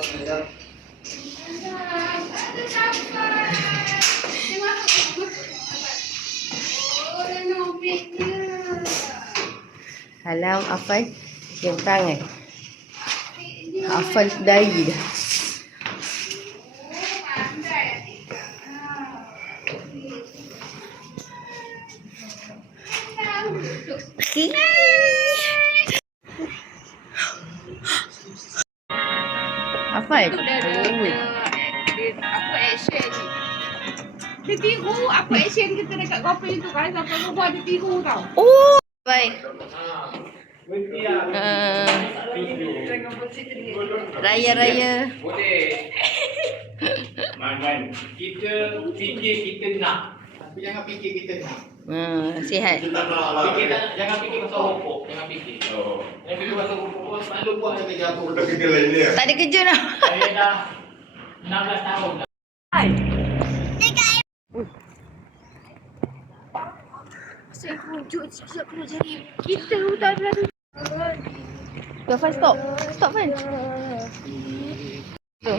Sedap. Salam Afan. Jom tangan. Afan dari dah. Afan. Apa action ni? Dia tiru apa action kita dekat couple tu kan. Sampai berbual dia tiru tau. Oh. Baik. Raya-raya. Boleh. Man, kita fikir kita nak. Tapi jangan fikir kita nak. Sihat. Jangan fikir pasal rokok. Jangan fikir. Jangan fikir pasal rokok. Selalu buat dia jatuh. Tak kerja lain dia. Tak ada kerja dah. Saya dah 16 tahun dah. Saya rujuk sekejap kena cari. Kita tak ada lagi. Fan, stop. Stop, Fan. Tu.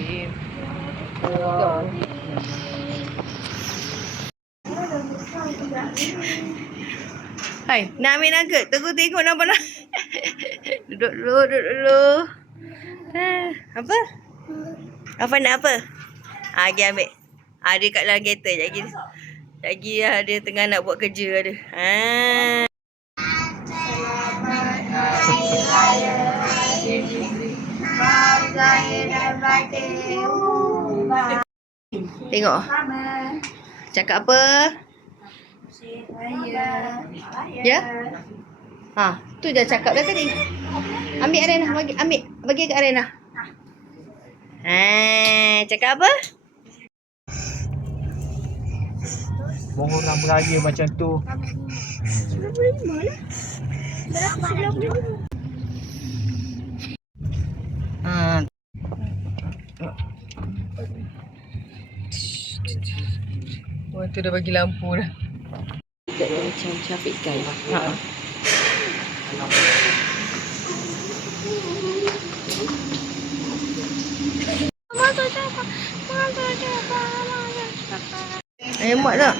Hai, nak ambil nugget. Tengok nampak nak. Duduk dulu. Apa? Apa nak apa? Pergi ambil. Dia kat dalam kereta. Lagi dia tengah nak buat kerja ada. Selamat Hari Raya Aidilfitri. Maaf lahir dan batin. Tengok. Cakap apa? Ya? Tu dah cakap dah tadi. Ambil Arena, bagi kat Arena. Cakap apa? Orang orang beraya macam tu. 95 lah. Berapa 95? Tu dah bagi lampu dah. Macam capik kan. Hemat tak?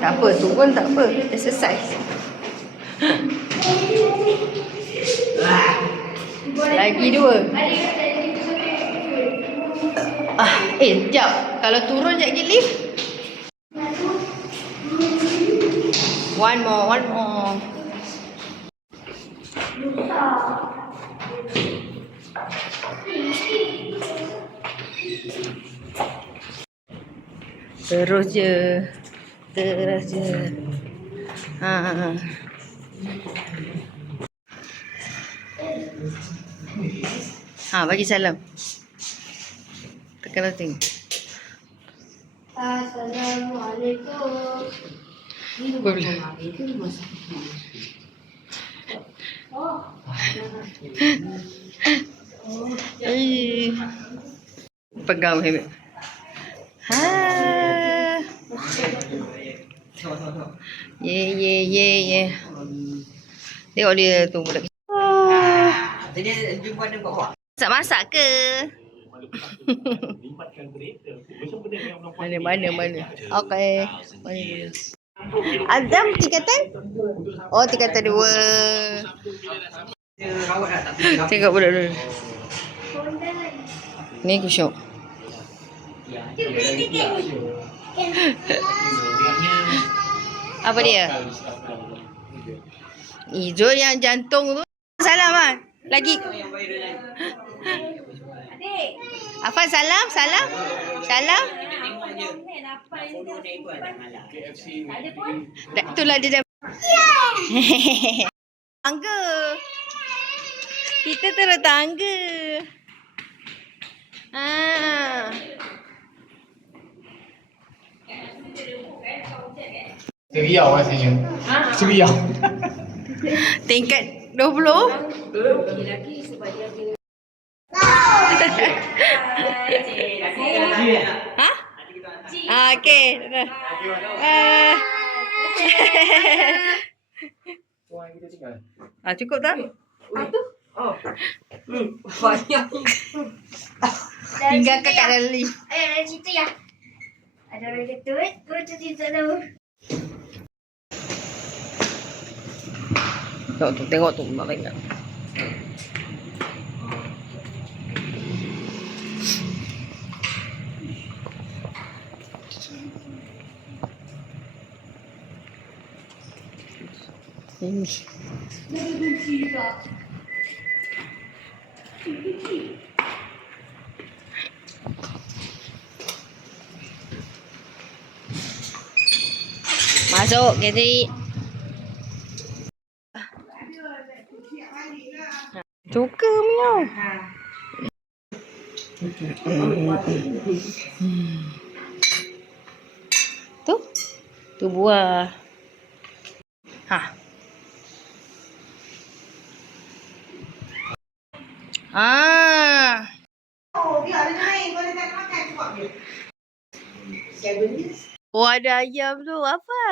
Tak apa, turun tak apa. Exercise. Lagi 2. Sekejap. Kalau turun sekejap lagi lift. One more. Terus je. Bagi salam. Tekan noting. Assalamualaikum. Pegang Hamid. Ye. Tengok dia tu budak. Masak ke? Mana? Okey. Adam tingkatan? Tingkatan 2. Tengok budak dulu. Ni kusyuk. Apa dia? Izul yang jantung tu. Salam kan? Lagi. Afan salam. Itulah dia. Tangga. Kita terus tangga. Seriau rasanya. Seriau. Tingkat 20. Okey lagi sebab dia ada Ha? Ah, okey. Cukup tak? Tinggalkan kat dalam lift. Ada cerita ya. Ada orang ketut, cerita tahu. Tengok tu, mak baik tak? Ini. Masuk, Katri. Suka miau. Tu buah. Ha. Ah. Oh, ada ayam tu. Apa?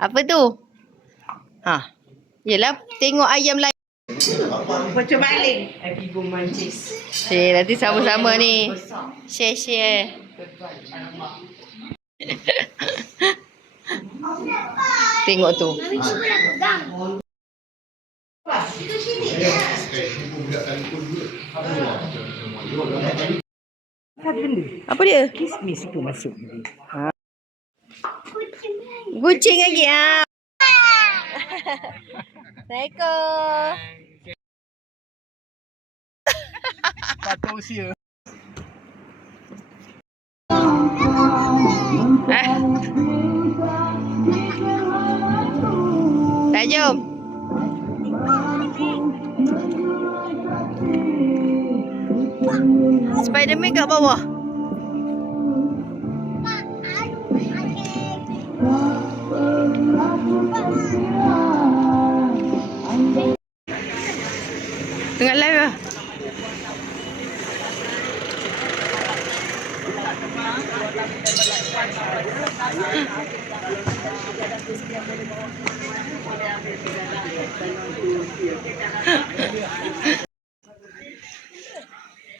Apa tu? Ha. Yelah, tengok ayam lain. Macam maling. Happy Mancis. Nanti sama-sama ni. Share. Tengok tu. Mami cuba lah pegang. Apa dia? Kismis tu masuk. Kucing lagi. Ah. Assalamualaikum. Patut usia. Tak jom. Spiderman kat bawah. Tengah live lah.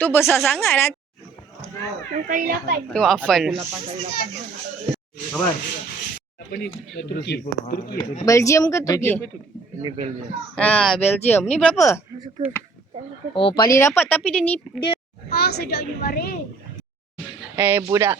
Tu besar sangat lah. 6x8. Tengok Afan. Apa ni? Turki. Belgium ke Turki? Ini Belgium. Ha, Belgium. Ni berapa? Oh, paling dapat tapi dia Sedap je mari. budak.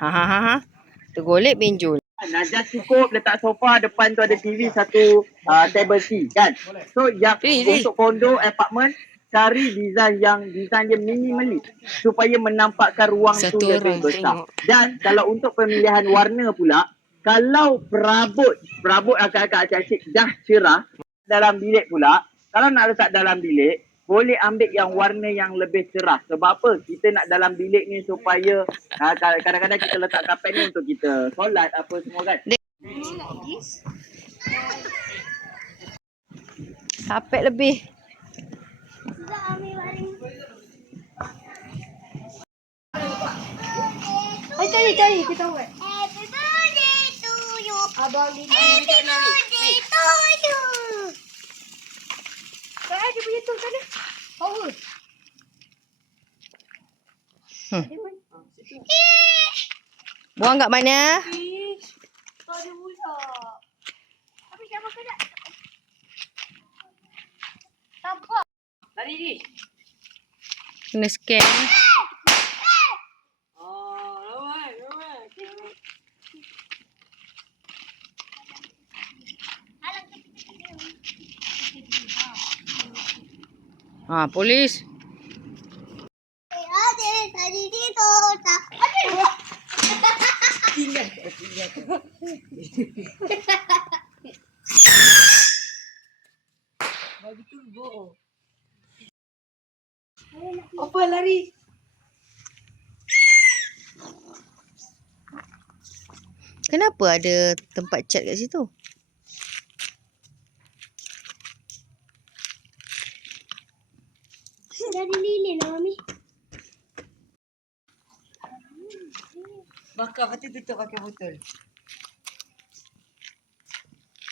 Ha. Tergolek benjol. Najat cukup letak sofa, depan tu ada TV, satu table tea kan. So yang untuk kondo apartment cari design dia minimalis supaya menampakkan ruang Satu tu lebih orang besar. tengok. Dan kalau untuk pemilihan warna pula, kalau perabot agak-agak acik dah cerah dalam bilik pula, kalau nak letak dalam bilik boleh ambil yang warna yang lebih cerah. Sebab apa? Kita nak dalam bilik ni supaya kadang-kadang kita letak kapet ni untuk kita solat apa semua kan. Kapet lebih. Sudah ambil baring. Tadi kita buat. Happy birthday to you. Abang di Happy birthday to you. Kau dia punya tu sana. Power. Buang kat mana? Kau ada pula. Tapi siapa kena? Sabar. Tadi ni. Kena scan. Ha, polis. Tadi di tota. Bagi turbo. Apa lari? Kenapa ada tempat cat kat situ? Dari lilin lah, Mami. Bakar lepas tu tutup pakai botol.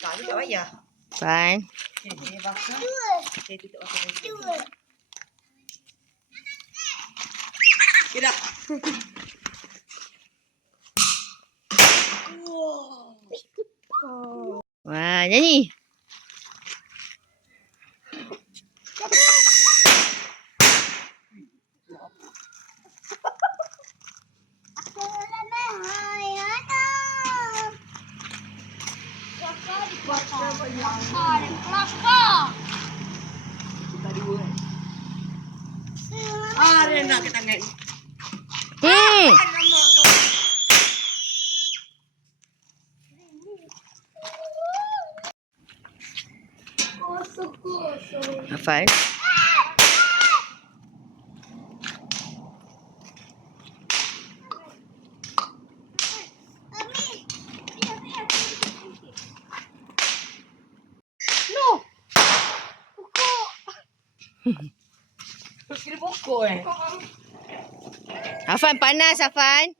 Tak, dia tak payah. Fine. Okay, dia bakar. Saya tutup pakai botol. Okay dah. Wah, nyanyi. Dia nak ke tangan. Hafal. Kira pokok Afan panas Afan.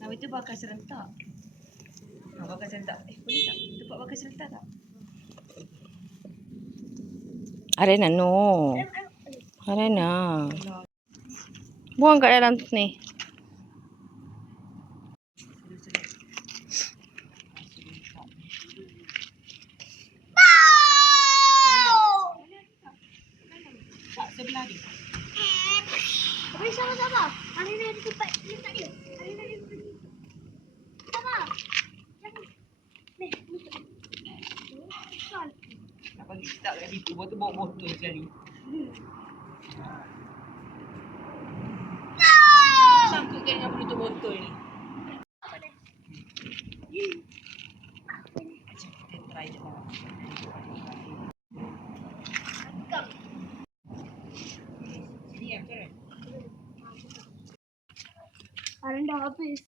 Nama itu bakar serentak. Bakar serentak. Boleh tak? Tempat bakar serentak tak? Arena no. Arena. Buang kat dalam ni. Tak sebelah dia. Boleh sama-sama. Arina ada tempat letak dia. Arina ada tempat. Sama. Nak bagi start kat situ, lepas tu bawa botol sekali. Sangkutkan dengan penutup botol ni. Kita try je lah. Sini kan, Karen? Arina dah habis.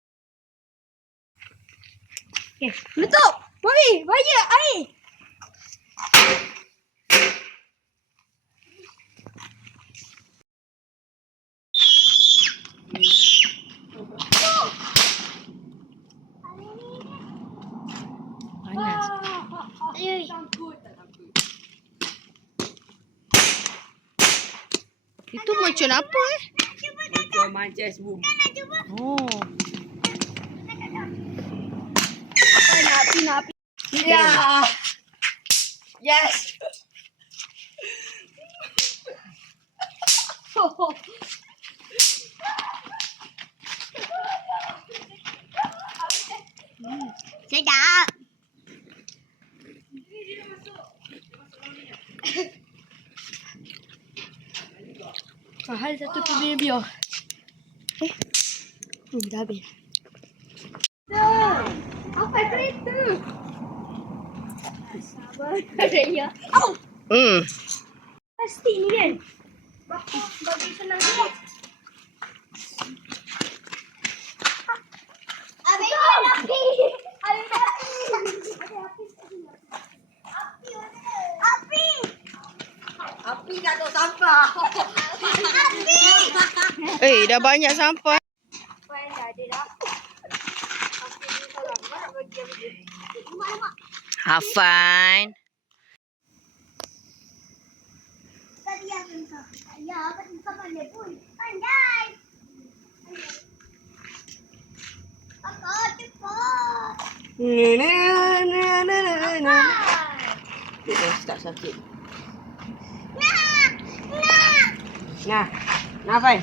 Okay, tutup. Mami, banyak air. Panas. Itu macam apa Macam macam sebum. Oh. Nak api. Ya. Yes. Sedap. Mahal satu kubik biar. Dah habis. Apa kereta? Sabar. Ya. Oh, plastik ni kan? Bagi senang dia. Habis api. Api kat tok sampah. Dah banyak sampah. Apa yang dah ada dah? Api ni kalau nak bagi dia. Mak. Hafan. Tadi yang entah. Ya, apa entah pandai pun. Pandai. Kakak cepat. Dia start sakit. Nak. Nah, Afan.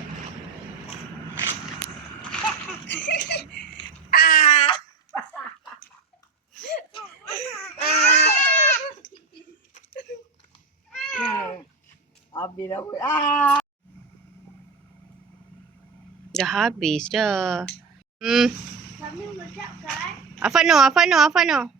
habis rambut. Ah. Dah habis dah. Hmm. Kami mengucapkan Afano.